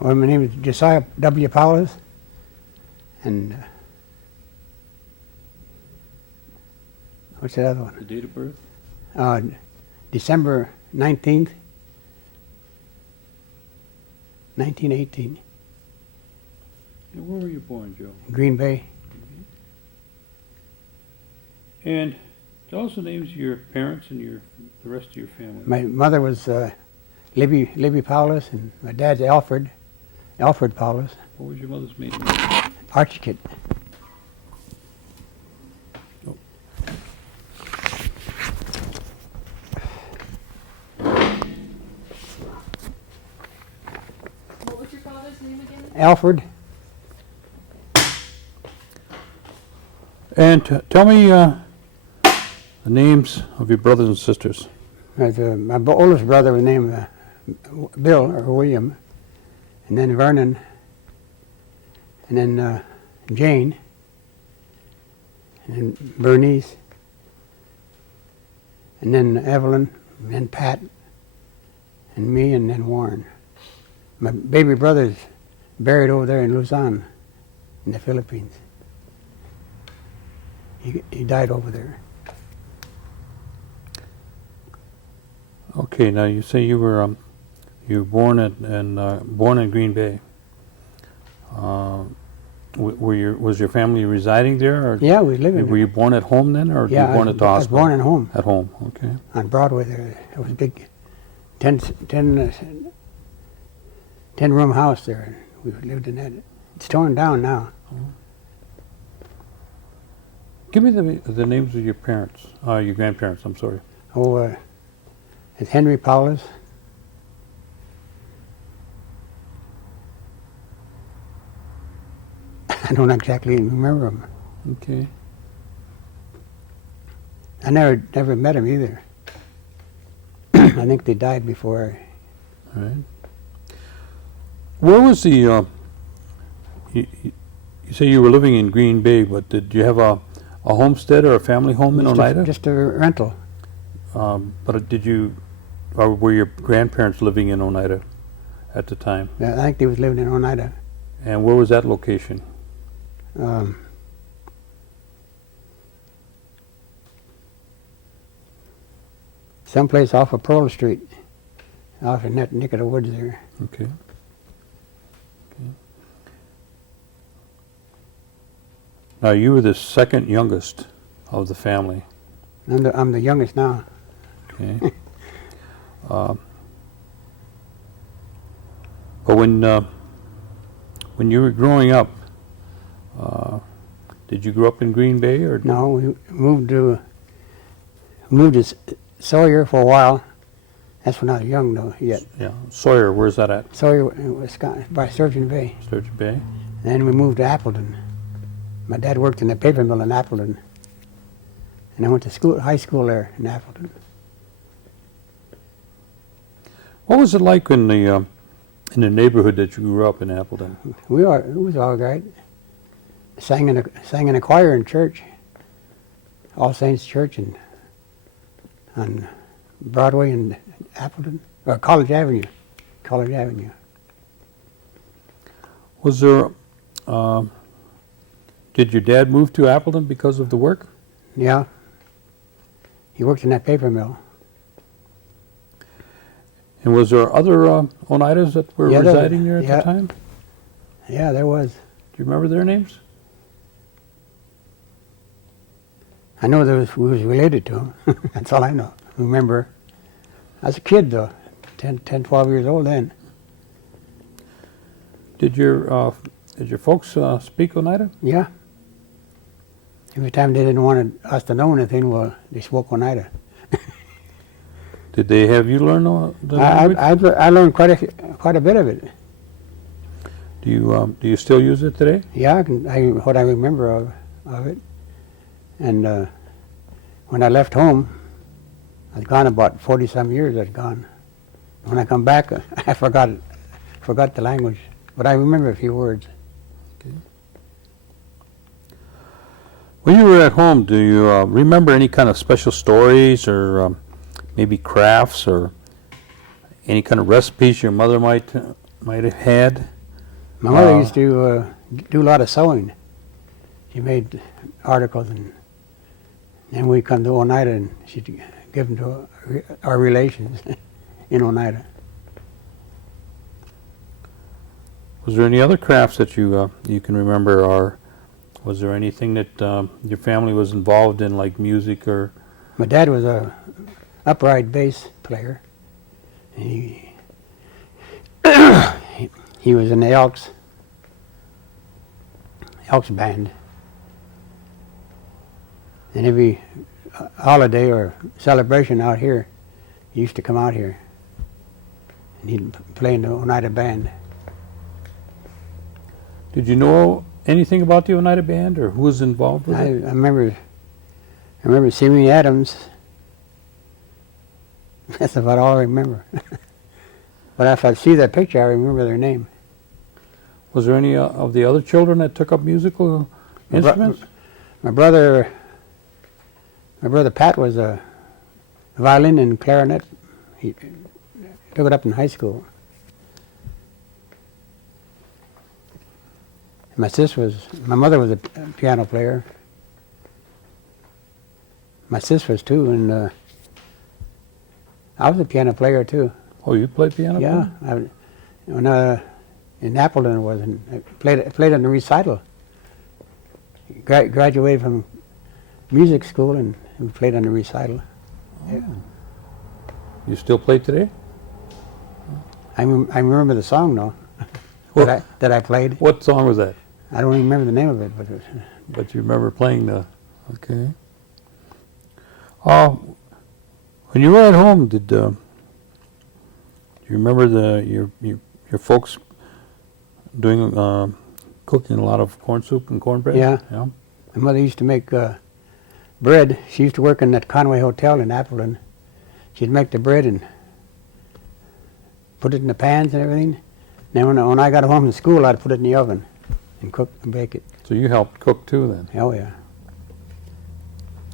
Well, my name is Josiah W Powless, and what's the other one? The date of birth? December 19th, 1918, And where were you born, Joe? Green Bay. And tell us the names of your parents and the rest of your family. My mother was Libby Powless, and my dad's Alfred Powless, What was your mother's maiden name? Archie. What was your father's name again? Alfred. And tell me the names of your brothers and sisters. My oldest brother was named Bill or William, and then Vernon, and then Jane, and then Bernice, and then Evelyn, and then Pat, and me, and then Warren. My baby brother's buried over there in Luzon, in the Philippines. He died over there. Okay, now you say you were born in Green Bay. Was your family residing there, or Yeah, we live in were you born at home then, or were you born at the I was hospital? born at home. At home, okay. On Broadway there. It was a big 10-room house there. We lived in that. It's torn down now. Give me the names of your parents, your grandparents. I'm sorry. Oh, it's Henry Powless. I don't exactly remember him. Okay. I never met him either. I think they died before. All right. Where was the? You say you were living in Green Bay, but did you have a homestead or a family home in Oneida? Just a rental. But did you, or were your grandparents living in Oneida at the time? I think they was living in Oneida. And where was that location? Someplace off of Pearl Street, off in that neck of the woods there. Okay. Now you were the second youngest of the family. I'm the youngest now. Okay. But when you were growing up, did you grow up in Green Bay, or No, we moved to Sawyer for a while. That's when I was young though yet. Yeah, Sawyer? Where's that at? Sawyer, Wisconsin, by Sturgeon Bay. Sturgeon Bay. And then we moved to Appleton. My dad worked in the paper mill in Appleton. And I went to high school there in Appleton. What was it like in the neighborhood that you grew up in Appleton? It was all right. Sang in a choir in church, All Saints Church, and on Broadway in Appleton, or College Avenue. Was there? Did your dad move to Appleton because of the work? Yeah. He worked in that paper mill. And was there other Oneidas that were residing there at the time? Yeah, there was. Do you remember their names? I know we was related to him. That's all I know. Remember. I was a kid though, 10, 12 years old then. Did your folks speak Oneida? Yeah. Every time they didn't want us to know anything, well, they spoke Oneida. Did they have you learn the language? I learned quite a bit of it. Do you still use it today? Yeah, what I remember of it. And when I left home, I'd gone about 40-some years. I'd gone. When I come back, I forgot the language, but I remember a few words. Okay. When you were at home, do you remember any kind of special stories, or maybe crafts, or any kind of recipes your mother might might have had. My mother used to do a lot of sewing. She made articles, and then we come to Oneida, and she'd give them to our relations in Oneida. Was there any other crafts that you can remember, or was there anything that your family was involved in, like music or? My dad was a upright bass player. He he was in the Elks band, and every holiday or celebration out here, he used to come out here, and he'd play in the Oneida band. Did you know anything about the Oneida Band, or who was involved with I it? remember Simeon Adams. That's about all I remember. But if I see that picture, I remember their name. Was there any of the other children that took up musical instruments? My brother Pat was a violin and clarinet. He took it up in high school. My mother was a piano player. My sis was too, and I was a piano player too. Oh, you played piano? Yeah, when in Appleton I played in the recital. Graduated from music school, and we played on the recital. Oh. Yeah. You still play today? I remember the song though that I played. What song was that? I don't even remember the name of it, but it was, But you remember playing the, okay. When you were at home, do you remember your folks doing cooking a lot of corn soup and cornbread? Yeah. Yeah. my mother used to make bread. She used to work in that Conway Hotel in Appleton. She'd make the bread and put it in the pans and everything. Then when I got home from school, I'd put it in the oven and cook and bake it. So you helped cook too then? Oh yeah.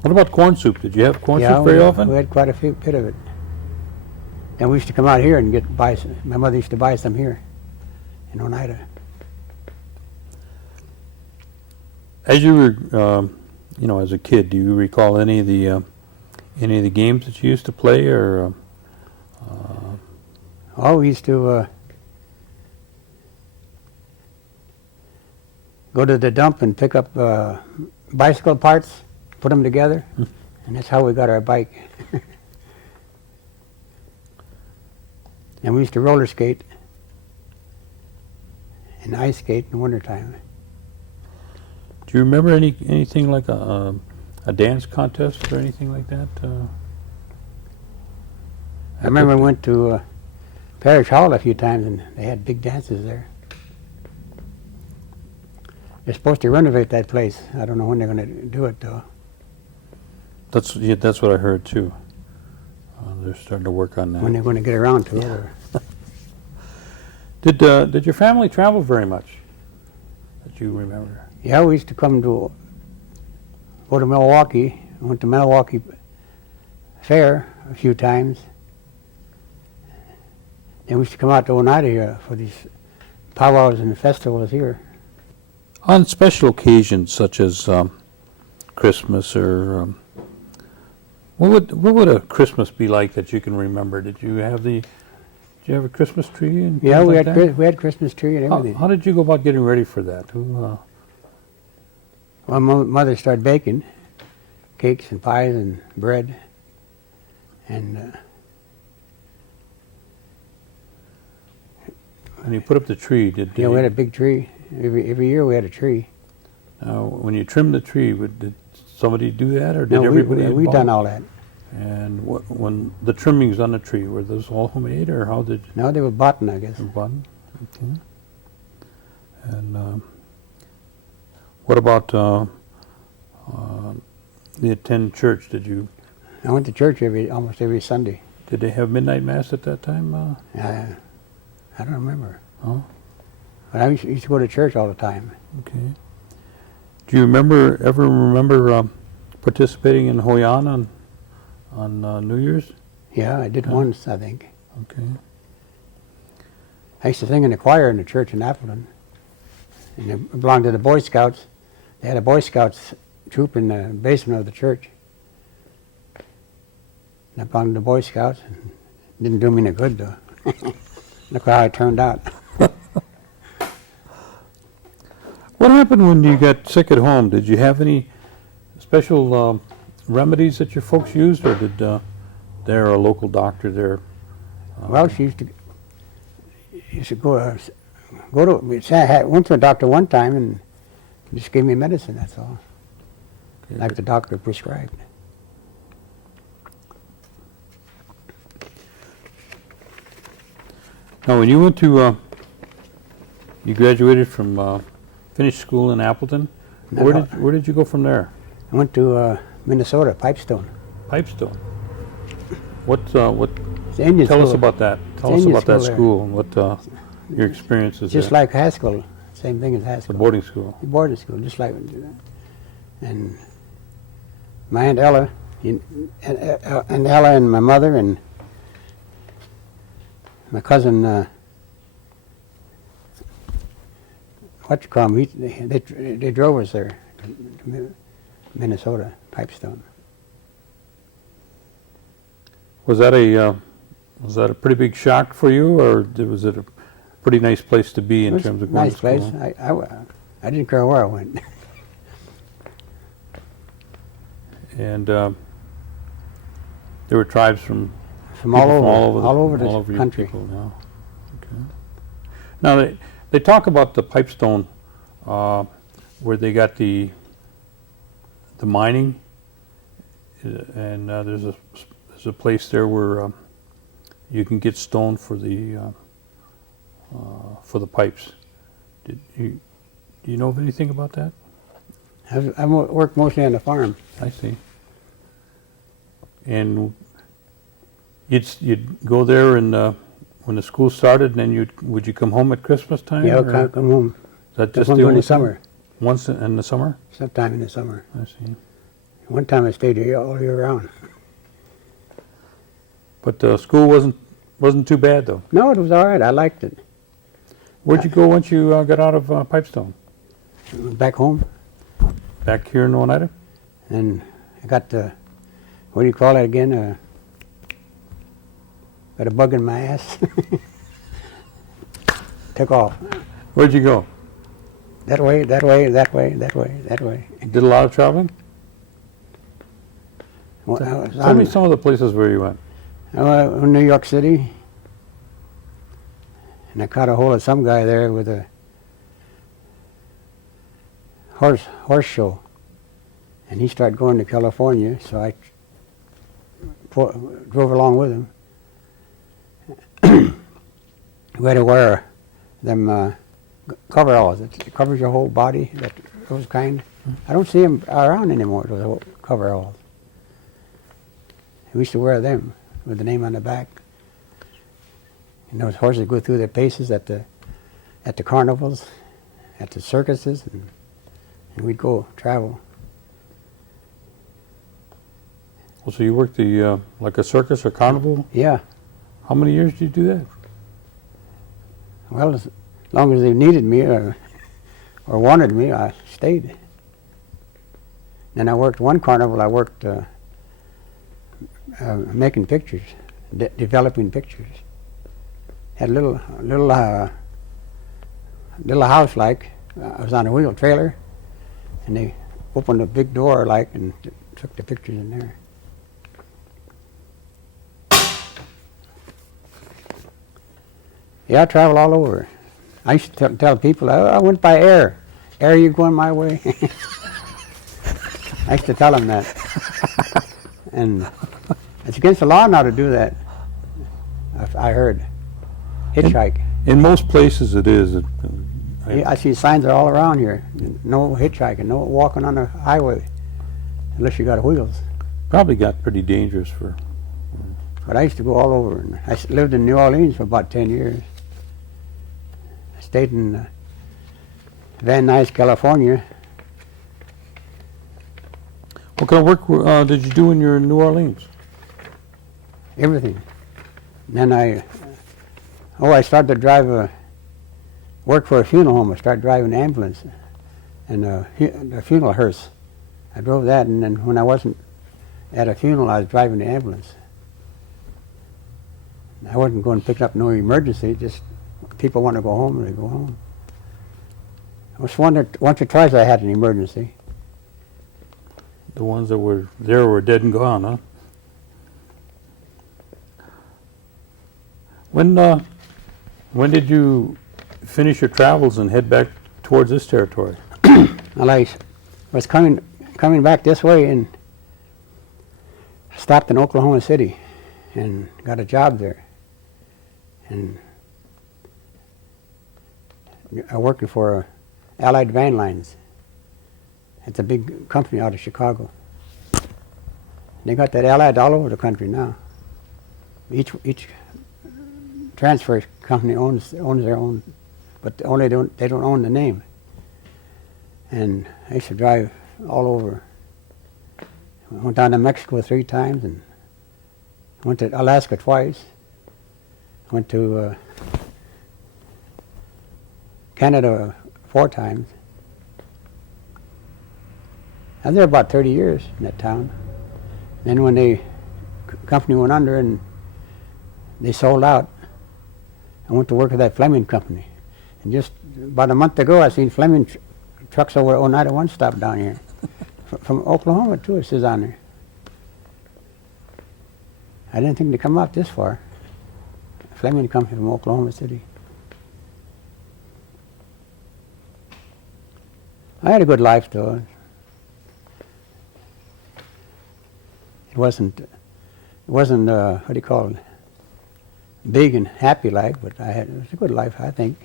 What about corn soup? Did you have corn Yeah, soup very often? we had quite a bit of it. And we used to come out here and buy some. My mother used to buy some here in Oneida. As you were, as a kid, do you recall any of the games that you used to play, or? Oh, we used to go to the dump and pick up bicycle parts, put them together, and that's how we got our bike. And we used to roller skate and ice skate in the wintertime. Do you remember anything like a dance contest or anything like that? I remember I went to Parish Hall a few times, and they had big dances there. They're supposed to renovate that place. I don't know when they're going to do it, though. That's what I heard too. They're starting to work on that. When they're going to get around to it. Or, Did your family travel very much that you remember? yeah, we used to go to Milwaukee. I went to Milwaukee Fair a few times. And we used to come out to Oneida here for these powwows and festivals here. On special occasions such as Christmas or what would a Christmas be like that you can remember? Did you have a Christmas tree and Yeah, things we like had that? we had Christmas tree and everything. How did you go about getting ready for that? Well, my mother started baking cakes and pies and bread, and When you put up the tree, did we had a big tree. Every year we had a tree. when you trimmed the tree, did somebody do that, or did No, everybody we involved? done all that. And when the trimmings on the tree, were those all homemade, or how did No, they were bought, I guess. you button? Okay. And what about the attend church? I went to church almost every Sunday. Did they have midnight mass at that time? I don't remember. Oh, But I used to go to church all the time. okay. Do you ever remember participating in Hoyan on New Year's? Yeah, I did Yeah. once, I think. Okay. I used to sing in the choir in the church in Appleton. And it belonged to the Boy Scouts. They had a Boy Scouts troop in the basement of the church. And I belonged to the Boy Scouts. Didn't do me any good, though. Look how it turned out. What happened when you got sick at home? Did you have any special remedies that your folks used, or did there a local doctor there? Well, she used to go to. I went to a doctor one time and he just gave me medicine. That's all, Okay. like the doctor prescribed. Now, when you went to, you graduated from, finished school in Appleton. No, Where did you go from there? I went to Minnesota, Pipestone. Pipestone. What It's an Indian tell school. us about that. Tell us Indian about that school there. school and what your experiences Just there. like high school, same thing as high The school. boarding school. Boarding school, just like and my aunt Ella, and Ella and my mother and my cousin. What you call him? They drove us there, to Minnesota, Pipestone. Was that a pretty big shock for you, or was it a pretty nice place to be in It was terms of a going nice to place. school? I didn't care where I went. And there were tribes from From all people over, from the your country. people now. Okay. Now they talk about the Pipestone, where they got the mining, and there's a place there where you can get stone for the pipes. Do you know of anything about that? I worked mostly on the farm. I see. And you'd go there and when the school started, and then would you come home at Christmas time? Yeah, or come home. Is that Come just home the during only the summer. time? Once in the summer? Sometime in the summer. I see. One time I stayed here all year round. But school wasn't too bad though. No, it was all right. I liked it. Where'd you go once you got out of Pipestone? Back home, Back here in Oneida? and I got what do you call it again? Got a bug in my ass. Took off. Where'd you go? That way, that way, that way, that way, that way. Did a lot of traveling? Well, I was Tell me on- some of the places where you went. in New York City, and I caught a hold of some guy there with a horse show, and he started going to California, so I drove along with him. We had to wear them coveralls. It covers your whole body, those kind. I don't see them around anymore, those coveralls. We used to wear them with the name on the back. And those horses go through their paces at the carnivals, at the circuses, and we'd go travel. Well, so you worked like a circus or carnival? Yeah. How many years did you do that? Well, as long as they needed me or wanted me, I stayed. Then I worked one carnival. I worked making pictures, developing pictures. Had a little house like. I was on a wheel trailer, and they opened a big door like and took the pictures in there. Yeah, I travel all over. I used to tell people, I went by air. Air, you going my way? I used to tell them that. And it's against the law now to do that, I heard. Hitchhike. In most places it is. Yeah, I see signs all around here. No hitchhiking, no walking on the highway, unless you got wheels. Probably got pretty dangerous for. But I used to go all over. And I lived in New Orleans for about 10 years. I stayed in Van Nuys, California. What kind of work did you do when you were in New Orleans? Everything. And then Oh, I started to drive work for a funeral home. I started driving an ambulance and a funeral hearse. I drove that, and then when I wasn't at a funeral, I was driving the ambulance. I wasn't going to pick up no emergency, just people want to go home, and they go home. I was wondering, once or twice I had an emergency. The ones that were there were dead and gone, huh? When did you finish your travels and head back towards this territory? Well, I was coming back this way and stopped in Oklahoma City and got a job there. And I working for Allied Van Lines. It's a big company out of Chicago. They got that Allied all over the country now. Each transfer company owns their own, but they don't own the name. And I used to drive all over. I went down to Mexico 3 times and went to Alaska twice. Went to Canada 4 times. I was there about 30 years in that town. Then when the company went under and they sold out, I went to work with that Fleming company. And just about a month ago, I seen Fleming trucks over Oneida One Stop down here. From Oklahoma too, it says on there. I didn't think they'd come out this far. Fleming company from Oklahoma City. I had a good life though. It wasn't what do you call it, big and happy life, but it was a good life, I think.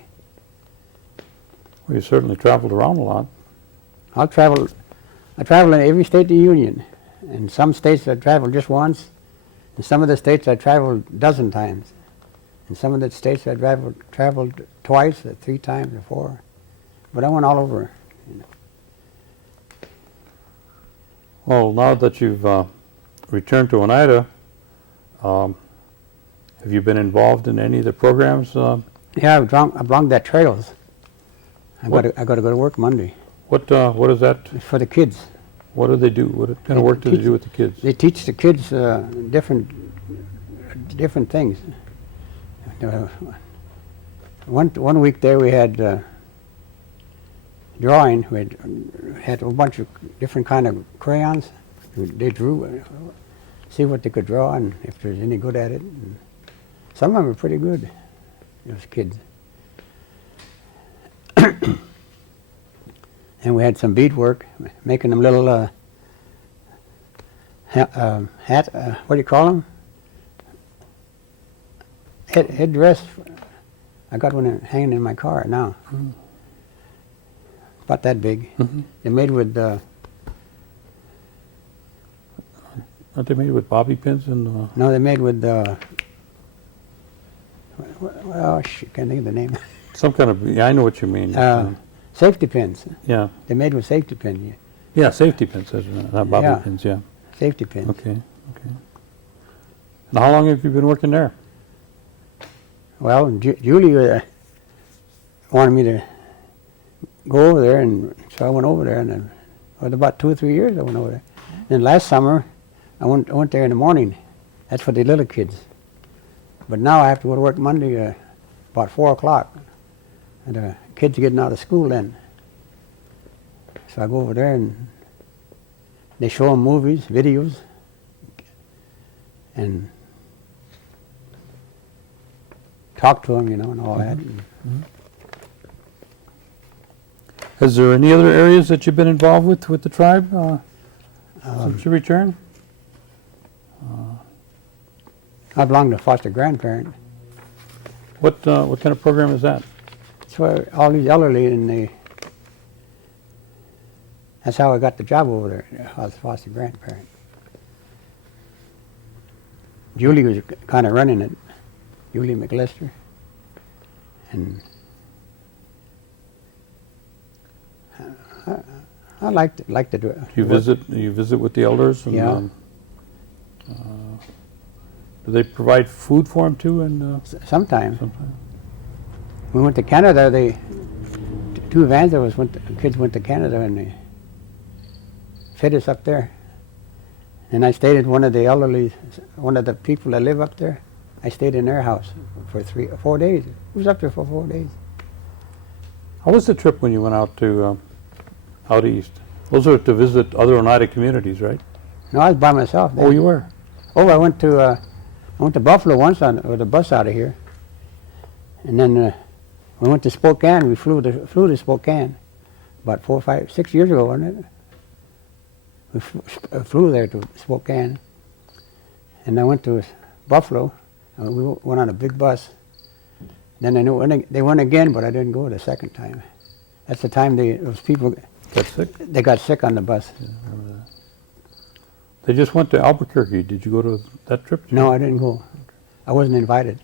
Well, you certainly traveled around a lot. I travel in every state of the Union. In some states I traveled just once. In some of the states I traveled a dozen times. In some of the states I traveled twice, or 3 times, or 4. But I went all over. You know. Well, now that you've returned to Oneida, have you been involved in any of the programs? Yeah, I belong to that trails. I got to go to work Monday. What is that? It's for the kids. What do they do? What kind of work do they do with the kids? They teach the kids different things. One week there we had drawing. We had a bunch of different kind of crayons. They drew, see what they could draw and if there's any good at it. And some of them were pretty good, those kids. And we had some beadwork, making them little hat, what do you call them? Headdress. I got one hanging in my car now. Mm. About that big. Mm-hmm. They're made with Aren't they made with bobby pins and? no, they're made with well, can't think of the name. Some kind of, yeah, I know what you mean. Safety pins. Yeah. They're made with safety pins. Yeah, safety pins, not bobby Yeah. pins, yeah. Safety pins. Okay. And how long have you been working there? Well, Julie wanted me to go over there, and so I went over there, and it was about 2 or 3 years I went over there. Then last summer, I went there in the morning. That's for the little kids. But now I have to go to work Monday about 4 o'clock. And the kids are getting out of school then. So I go over there and they show them movies, videos, and talk to them, you know, and all that. Mm-hmm. Is there any other areas that you've been involved with the tribe since your return? I belong to foster grandparent. What kind of program is that? It's for all these elderly, and that's how I got the job over there. I was foster grandparent. Julie was kind of running it, Julie McLester, and I like to do it. You visit with the elders? And, Yeah. Do they provide food for them too? And Sometimes. sometimes. We went to Canada, two vans of us kids went to Canada and they fed us up there. And I stayed at one of the people that live up there. I stayed in their house for 3 or 4 days. I was up there for 4 days. How was the trip when you went out east? Those are to visit other Oneida communities, right? No, I was by myself then. Oh, you were? Oh, I went to Buffalo once with a bus out of here. And then we went to Spokane. We flew to Spokane about 4, 5, 6 years ago, wasn't it? We flew there to Spokane. And I went to Buffalo. And we went on a big bus. Then they went again, but I didn't go the second time. That's the time those people Got sick? they got sick on the bus. They just went to Albuquerque. Did you go to that trip? No, I didn't go. I wasn't invited.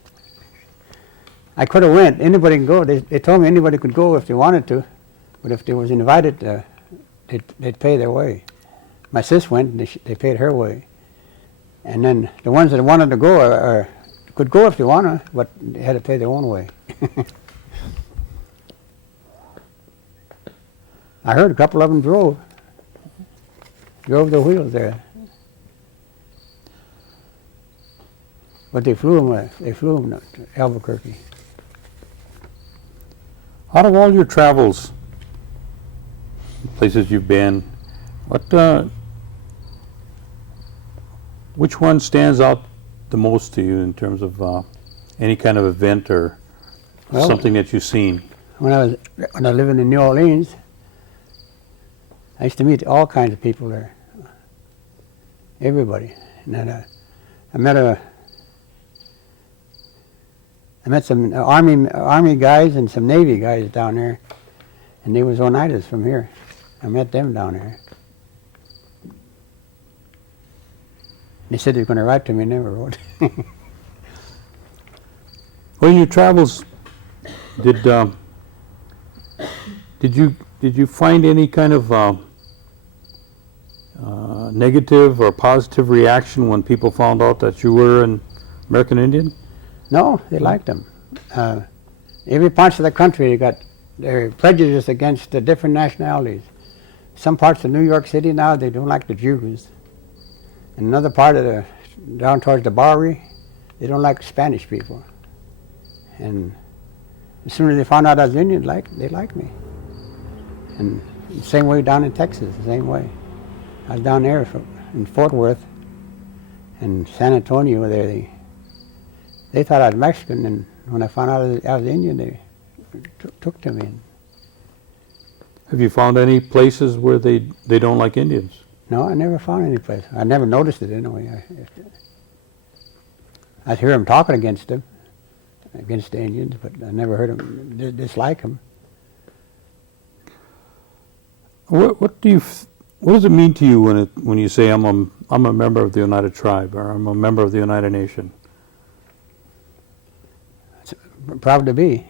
I could have went. Anybody can go. They told me anybody could go if they wanted to, but if they was invited, they'd pay their way. My sis went, and they paid her way. And then the ones that wanted to go could go if they wanted, but they had to pay their own way. I heard a couple of them drove the wheels there. But they flew them to Albuquerque. Out of all your travels, places you've been, which one stands out the most to you in terms of any kind of event or Well, something that you've seen? When I was living in New Orleans, I used to meet all kinds of people there. Everybody. And then I met some Army guys and some Navy guys down there, and they was Oneidas from here. I met them down there. They said they were going to write to me, never wrote. Well, in your travels, did you find any kind of negative or positive reaction when people found out that you were an American Indian? No, they liked them. Every parts of the country they're prejudiced against the different nationalities. Some parts of New York City now, they don't like the Jews. In another part of down towards the Bowery, they don't like Spanish people. And as soon as they found out I was Indian, they liked me. And the same way down in Texas, the same way. I was down there in Fort Worth and San Antonio there. They thought I was Mexican, and when I found out I was Indian, they took to me. Have you found any places where they don't like Indians? No, I never found any place. I never noticed it anyway. I'd hear them talking against the Indians, but I never heard them dislike them. What does it mean to you when you say I'm a member of the Oneida tribe or I'm a member of the Oneida Nation? Proud to be.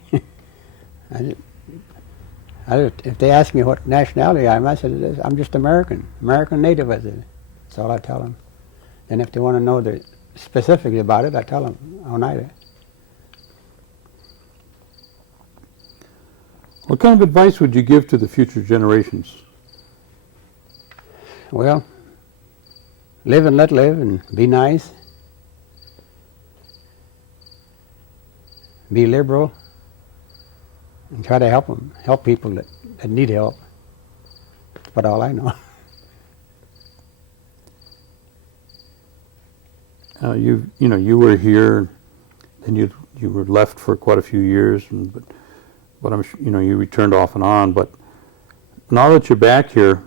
If they ask me what nationality I am, I said I'm just American native. I said that's all I tell them. And if they want to know the specifics about it, I tell them Oneida. What kind of advice would you give to the future generations? Well, live and let live, and be nice, be liberal, and try to help people that need help. That's about all I know. You were here, and you were left for quite a few years, but I'm you returned off and on. But now that you're back here,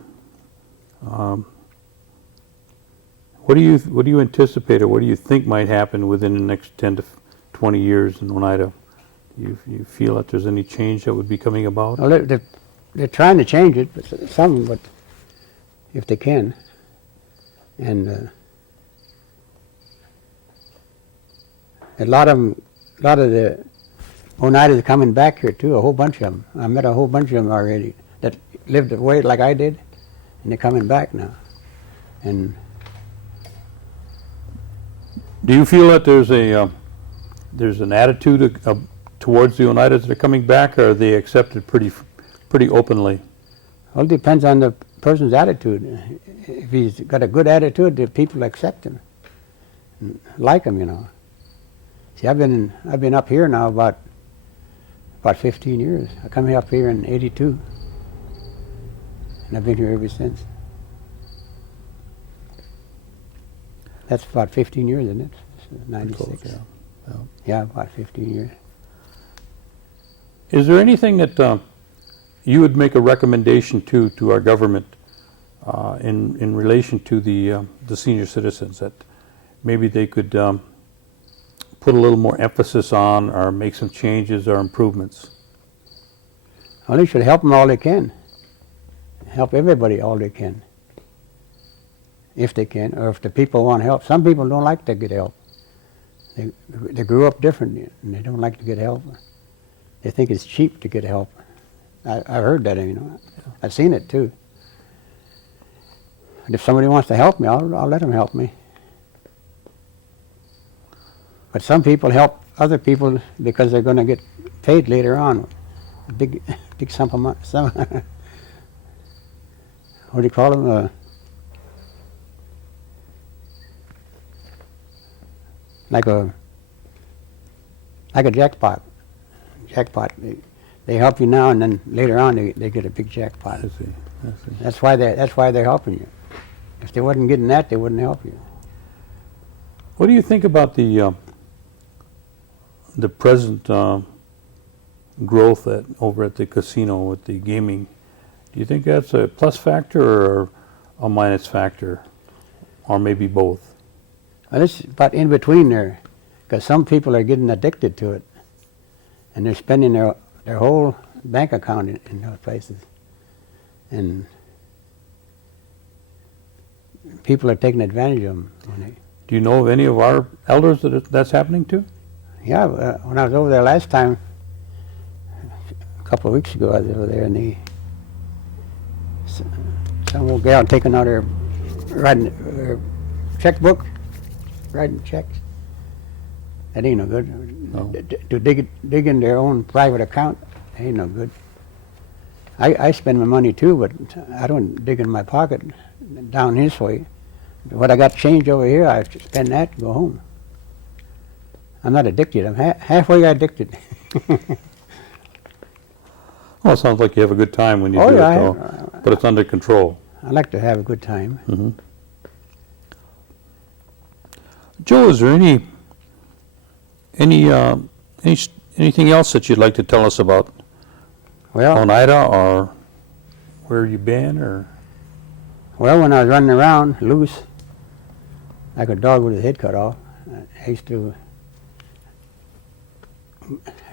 what do you anticipate, or what do you think might happen within the next 10 to 20 years in Oneida? You feel that there's any change that would be coming about? Well, they're trying to change it, but but if they can, and a lot of the Oneidas are coming back here too. A whole bunch of them. I met a whole bunch of them already that lived away like I did, and they're coming back now. And Do you feel that there's an attitude towards the Oneidas that are coming back, or are they accepted pretty openly? Well, it depends on the person's attitude. If he's got a good attitude, the people accept him, like him, you know. See, I've been up here now about 15 years. I come up here in '82, and I've been here ever since. That's about 15 years, isn't it? 96. Yeah. Yeah, about 15 years. Is there anything that you would make a recommendation to our government in relation to the senior citizens, that maybe they could put a little more emphasis on, or make some changes or improvements? Well, they should help them all they can. Help everybody all they can. If they can, or if the people want help. Some people don't like to get help. They grew up different, and they don't like to get help. They think it's cheap to get help. I've heard that, you know. I've seen it too. And if somebody wants to help me, I'll let them help me. But some people help other people because they're going to get paid later on. A big sum of money. What do you call them? Like a jackpot. They help you now, and then later on they get a big jackpot. I see. That's why they're helping you. If they wasn't getting that, they wouldn't help you. What do you think about the present growth over at the casino with the gaming? Do you think that's a plus factor or a minus factor, or maybe both? Well, it's about in between there, because some people are getting addicted to it, and they're spending their whole bank account in those places, and people are taking advantage of them. Do you know of any of our elders that's happening to? Yeah, when I was over there last time, a couple of weeks ago, I was over there, and some old gal taking out her checkbook, writing checks. That ain't no good. No. To dig in their own private account, ain't no good. I spend my money too, but I don't dig in my pocket down this way. What I got change over here, I spend that and go home. I'm not addicted. I'm halfway addicted. Well, it sounds like you have a good time when you Oh, do yeah, it, though, but it's under control. I like to have a good time. Mm-hmm. Joe, is there anything else that you'd like to tell us about Well, Oneida, or where you been, or? Well, when I was running around loose, like a dog with his head cut off, I used to.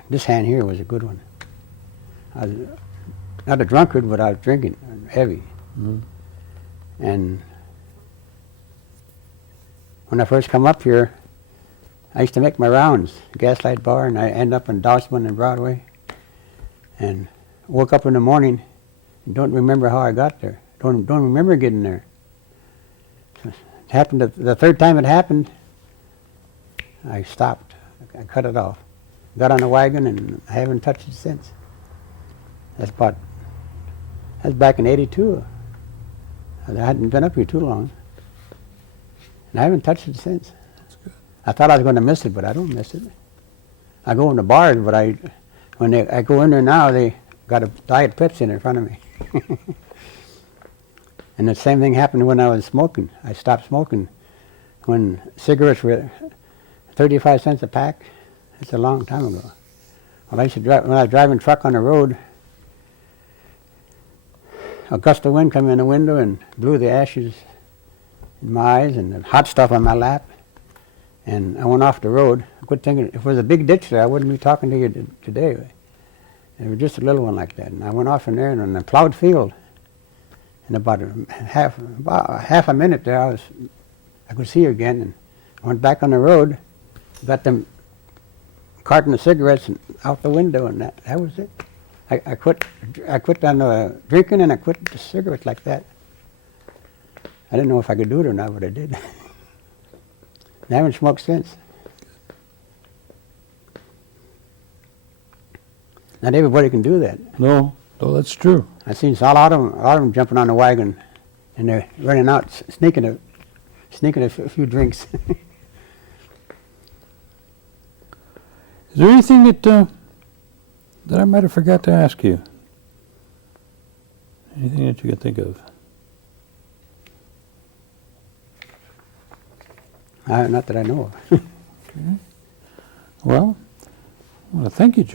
This hand here was a good one. I was not a drunkard, but I was drinking heavy. Mm-hmm. And when I first come up here, I used to make my rounds, Gaslight Bar, and I end up in Dossman and Broadway. And woke up in the morning and don't remember how I got there. Don't remember getting there. It happened the third time it happened, I stopped. I cut it off. Got on the wagon and I haven't touched it since. That's back in '82. I hadn't been up here too long. And I haven't touched it since. That's good. I thought I was going to miss it, but I don't miss it. I go in the bars, but when I go in there now, they got a Diet Pepsi in front of me. And the same thing happened when I was smoking. I stopped smoking when cigarettes were 35 cents a pack. That's a long time ago. Well, I used to drive, when I was driving truck on the road, a gust of wind came in the window and blew the ashes in my eyes and the hot stuff on my lap. And I went off the road. I quit thinking, if it was a big ditch there, I wouldn't be talking to you today. It was just a little one like that. And I went off in there and on a plowed field. In about half a minute there, I could see her again. And I went back on the road, got them carton of cigarettes and out the window, and that was it. I quit on drinking, and I quit the cigarettes like that. I didn't know if I could do it or not, but I did. I haven't smoked since. Not everybody can do that. No, that's true. I seen a lot of them jumping on the wagon, and they're running out, sneaking a few drinks. Is there anything that I might have forgot to ask you? Anything that you can think of? Not that I know of. Well, I want to thank you, Joe.